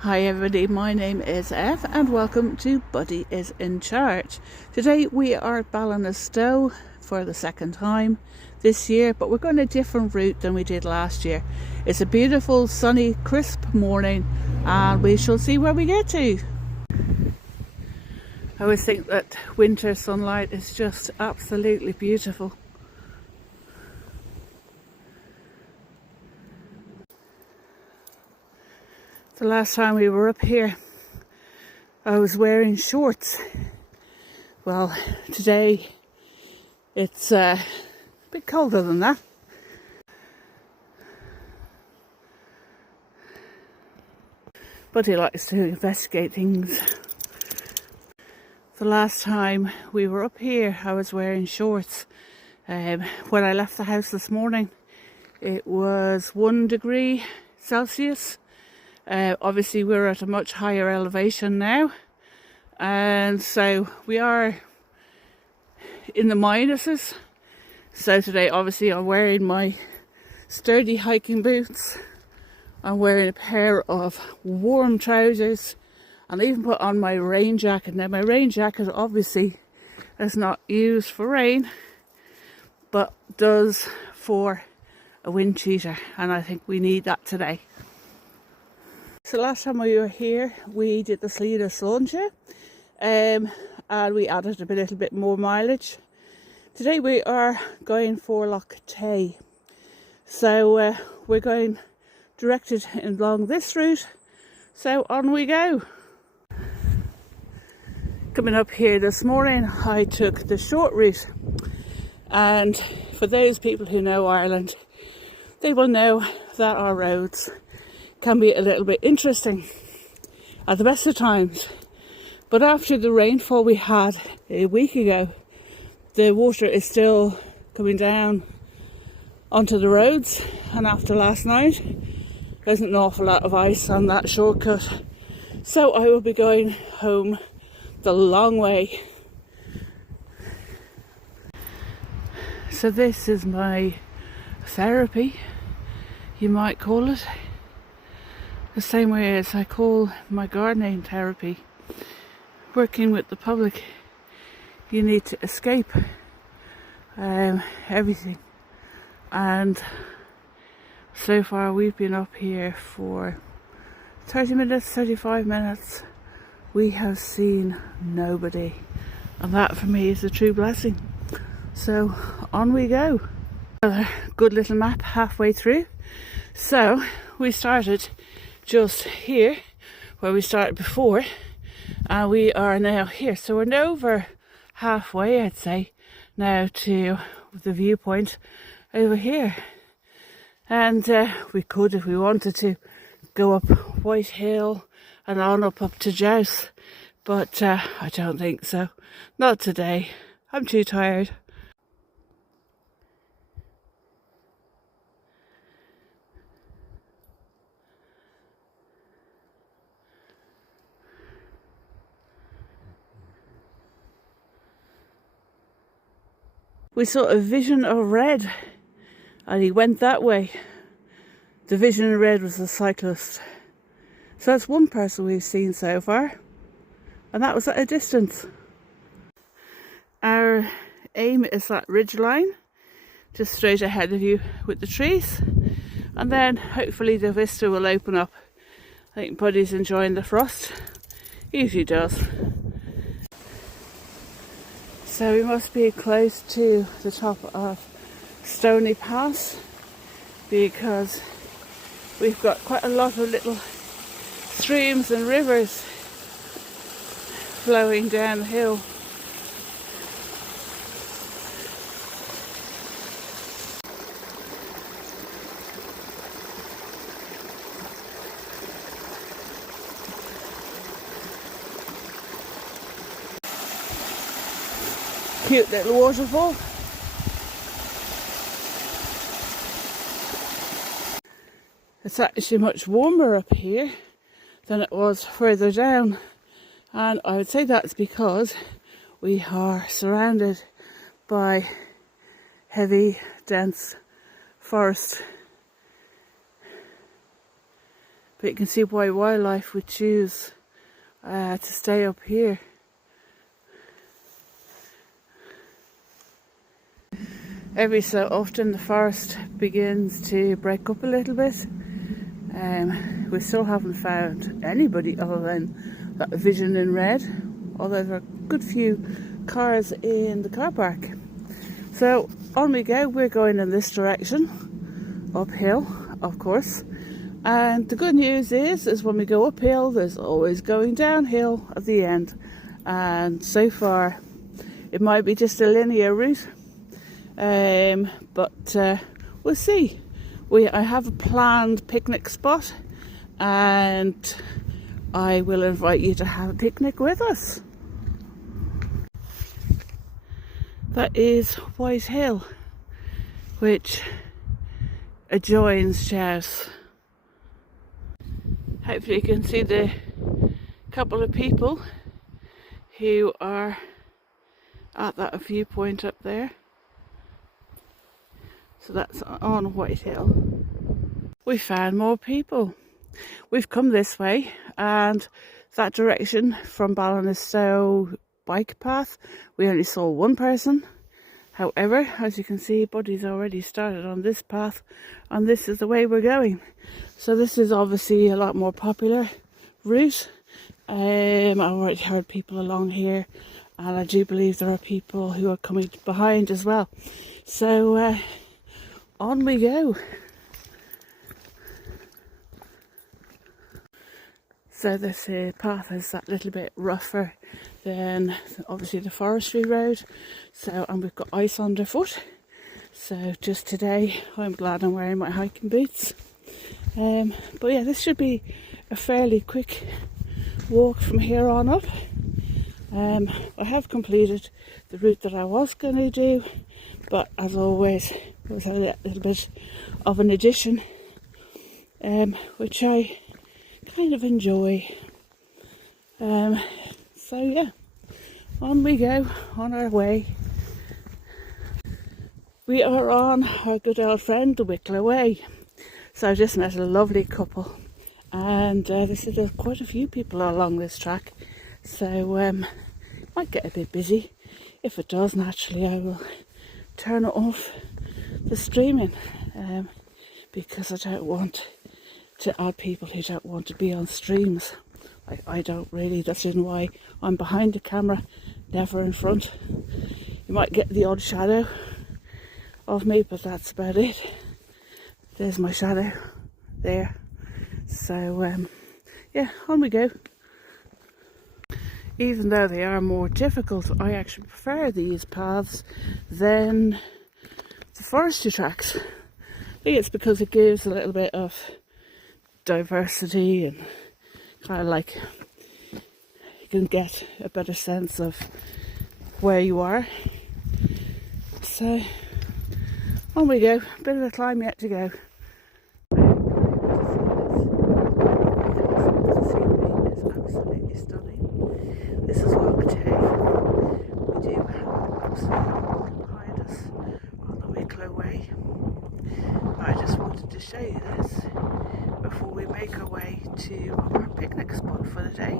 Hi everybody, my name is Ev and welcome to Buddy is in Charge. Today we are at Ballinasloe for the second time this year, but we're going a different route than we did last year. It's a beautiful, sunny, crisp morning and we shall see where we get to. I always think that winter sunlight is just absolutely beautiful. The last time we were up here, I was wearing shorts. Well, today it's a bit colder than that. But he likes to investigate things. The last time we were up here, I was wearing shorts. When I left the house this morning, it was 1 degree Celsius. Obviously we're at a much higher elevation now, and so we are in the minuses. So today obviously I'm wearing my sturdy hiking boots, I'm wearing a pair of warm trousers, and I even put on my rain jacket. Now my rain jacket obviously is not used for rain but does for a wind cheater, and I think we need that today. So last time we were here, we did the Lough Tay, and we added a little bit more mileage. Today we are going for Lough Tay. So we're going directed along this route, so on we go. Coming up here this morning, I took the short route, and for those people who know Ireland, they will know that our roads can be a little bit interesting at the best of times. But after the rainfall we had a week ago, the water is still coming down onto the roads, and after last night there's an awful lot of ice on that shortcut. So I will be going home the long way. So this is my therapy, you might call it. The same way as I call my gardening therapy. Working with the public, you need to escape everything. And so far we've been up here for 30 minutes, 35 minutes. We have seen nobody. And that for me is a true blessing. So on we go. A good little map halfway through. So we started just here where we started before, and we are now here, so we're over halfway, I'd say, now to the viewpoint over here. And we could, if we wanted to, go up White Hill and on up to Jouse, but I don't think so. Not today. I'm too tired. We saw a vision of red and he went that way. The vision of red was a cyclist. So that's one person we've seen so far, and that was at a distance. Our aim is that ridge line just straight ahead of you with the trees, and then hopefully the vista will open up. I think Buddy's enjoying the frost. He usually does. So we must be close to the top of Stony Pass, because we've got quite a lot of little streams and rivers flowing down the hill. Cute little waterfall. It's actually much warmer up here than it was further down, and I would say that's because we are surrounded by heavy, dense forest. But you can see why wildlife would choose to stay up here. Every so often the forest begins to break up a little bit. We still haven't found anybody other than that vision in red, although there are a good few cars in the car park. So on we go. We're going in this direction, uphill of course, and the good news is when we go uphill there's always going downhill at the end, and so far it might be just a linear route, but we'll see. I have a planned picnic spot, and I will invite you to have a picnic with us. That is White Hill, which adjoins Shouse. Hopefully you can see the couple of people who are at that viewpoint up there. So that's on White Hill. We found more people. We've come this way, and that direction from Ballinasloe bike path, we only saw one person. However, as you can see, Buddy's already started on this path, and this is the way we're going. So this is obviously a lot more popular route. I've already heard people along here, and I do believe there are people who are coming behind as well. So on we go. So this path is that little bit rougher than obviously the forestry road. So, and we've got ice underfoot. So just today, I'm glad I'm wearing my hiking boots. But yeah, this should be a fairly quick walk from here on up. I have completed the route that I was going to do, but as always, it was a little bit of an addition, which I kind of enjoy. So yeah, on we go, on our way. We are on our good old friend, the Wicklow Way. So I just met a lovely couple, and there's quite a few people along this track, so might get a bit busy. If it does, naturally I will turn it off the streaming, because I don't want to add people who don't want to be on streams. I don't really. That's in why I'm behind the camera, never in front. You might get the odd shadow of me, but that's about it. There's my shadow there. So yeah, on we go. Even though they are more difficult, I actually prefer these paths than the forestry tracks. I think it's because it gives a little bit of diversity, and kind of like you can get a better sense of where you are. So on we go. A bit of a climb yet to go. It's absolutely stunning. This is Lough Tay. We do have absolutely behind us on the Wicklow Way. I just wanted to show you this before we make our way to our picnic spot for the day.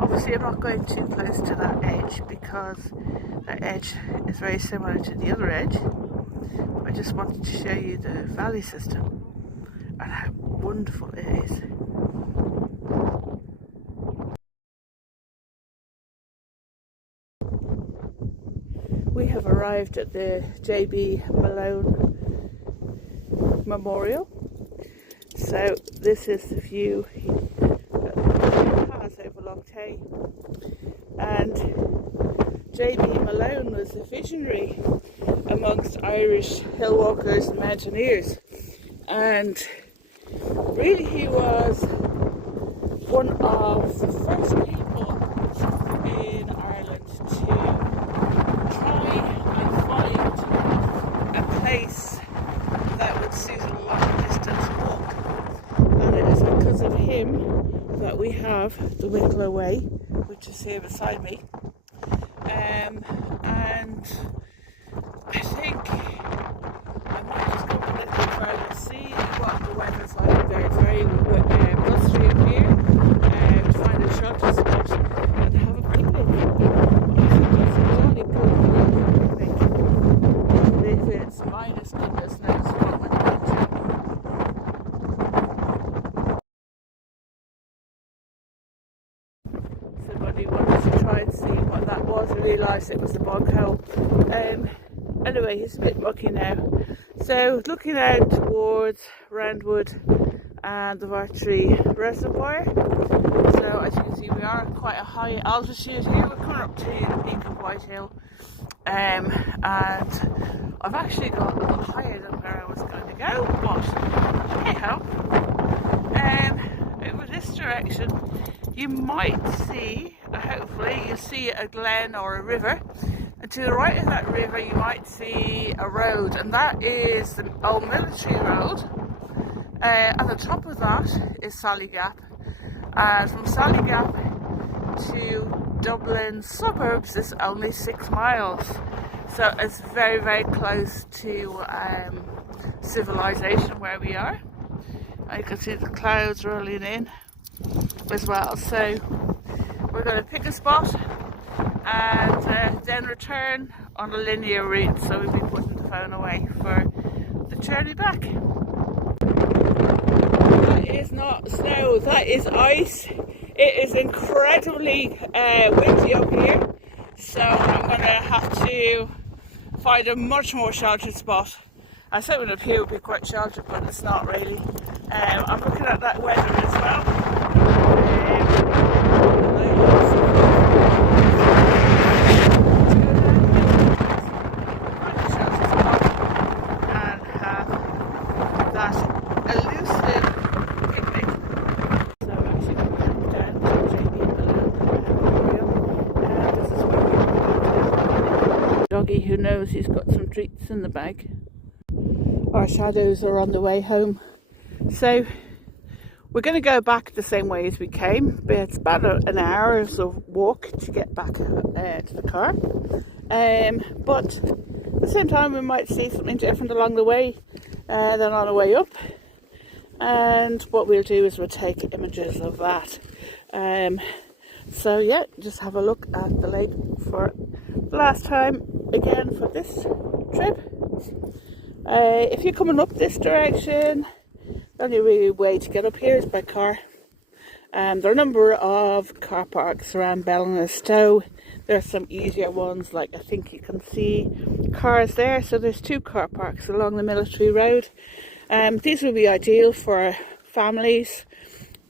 Obviously I'm not going too close to that edge because that edge is very similar to the other edge. I just wanted to show you the valley system and how wonderful it is. We have arrived at the J.B. Malone Memorial. So this is the view that has over Lough Tay. And J.B. Malone was a visionary amongst Irish hill walkers and mountaineers. And really he was one of the first people in Ireland to try and find a place that would suit a long distance walk. And it is because of him that we have the Wicklow Way, which is here beside me. And I think I might just go a little further, see what the weather's like there. It's very try and see what that was. I realised it was the bog hole. Anyway, it's a bit mucky now. So looking out towards Roundwood and the Vartree Reservoir. So as you can see, we are at quite a high altitude here. We're coming up to the peak of White Hill. And I've actually got a lot higher than where I was going to go, but hey ho. Over this direction you might see, hopefully you see a glen or a river, and to the right of that river you might see a road, and that is the old military road. At the top of that is Sally Gap, and from Sally Gap to Dublin suburbs is only 6 miles, so it's very, very close to civilization where we are. And you can see the clouds rolling in as well. So we're going to pick a spot and then return on a linear route, so we'll be putting the phone away for the journey back. That is not snow, that is ice. It is incredibly windy up here, so I'm going to have to find a much more sheltered spot. I said one up here would be quite sheltered, but it's not really. I'm looking at that weather as well. And have that elusive picnic. So I'm actually going to come down to JP below. This is where we're going. Doggy who knows he's got some treats in the bag. Our shadows are on the way home. So we're going to go back the same way as we came, but it's about an hour's walk to get back to the car. But at the same time we might see something different along the way than on the way up. And what we'll do is we'll take images of that. So yeah, just have a look at the lake for the last time again for this trip. If you're coming up this direction, the only really way to get up here is by car. There are a number of car parks around Ballinasloe. There are some easier ones, like I think you can see cars there. So there's 2 car parks along the military road. These will be ideal for families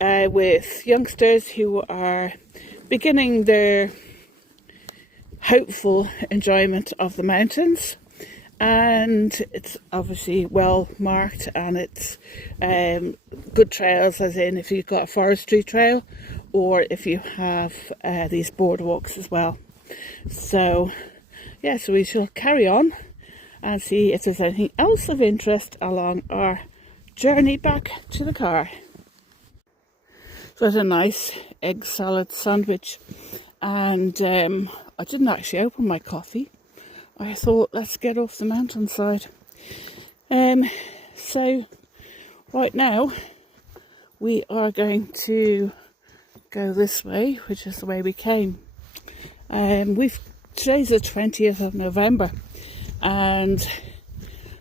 with youngsters who are beginning their hopeful enjoyment of the mountains. And it's obviously well marked, and it's good trails, as in if you've got a forestry trail or if you have these boardwalks as well. So yeah, so we shall carry on and see if there's anything else of interest along our journey back to the car. So it's a nice egg salad sandwich, and I didn't actually open my coffee. I thought, let's get off the mountainside. So right now we are going to go this way, which is the way we came. Today's the 20th of November, and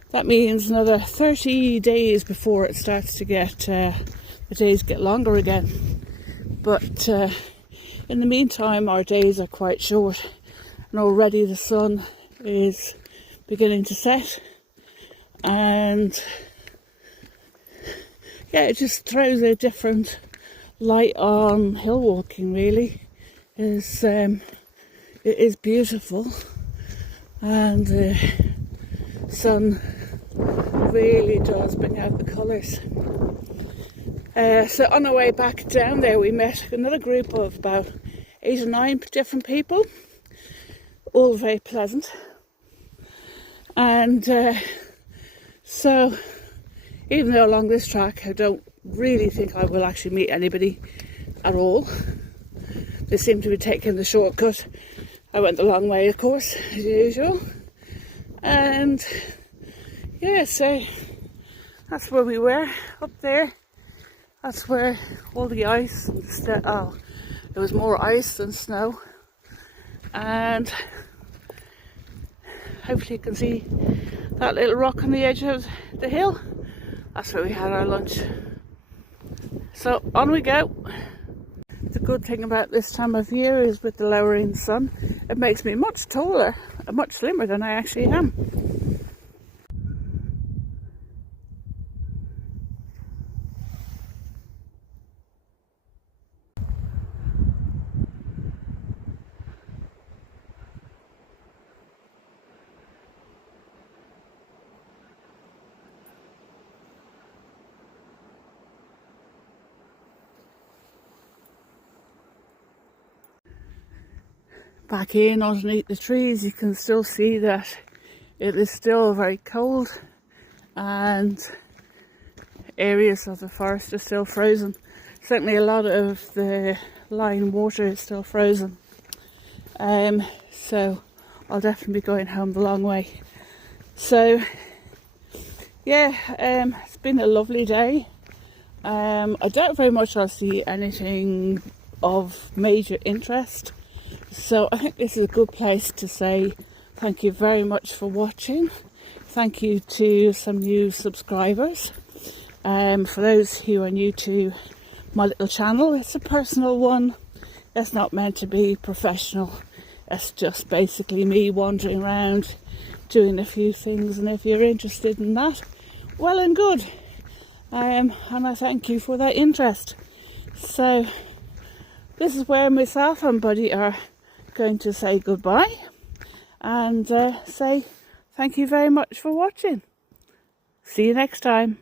that means another 30 days before it starts to get the days get longer again. But in the meantime, our days are quite short, and already the sun is beginning to set, and yeah, it just throws a different light on hill walking. Really, it is beautiful, and the sun really does bring out the colours. So on our way back down there, we met another group of about 8 or 9 different people, all very pleasant. And so even though along this track I don't really think I will actually meet anybody at all, they seem to be taking the shortcut. I went the long way, of course, as usual. And yeah, so that's where we were, up there. That's where all the ice and there was more ice than snow. And hopefully you can see that little rock on the edge of the hill. That's where we had our lunch. So on we go. The good thing about this time of year is with the lowering sun, it makes me much taller and much slimmer than I actually am. Back in underneath the trees, you can still see that it is still very cold and areas of the forest are still frozen. Certainly a lot of the line water is still frozen. So I'll definitely be going home the long way. So yeah, it's been a lovely day. I doubt very much I'll see anything of major interest. So I think this is a good place to say thank you very much for watching. Thank you to some new subscribers. For those who are new to my little channel, it's a personal one. It's not meant to be professional. It's just basically me wandering around doing a few things, and if you're interested in that, well and good. And I thank you for that interest. So this is where myself and Buddy are going to say goodbye and say thank you very much for watching. See you next time.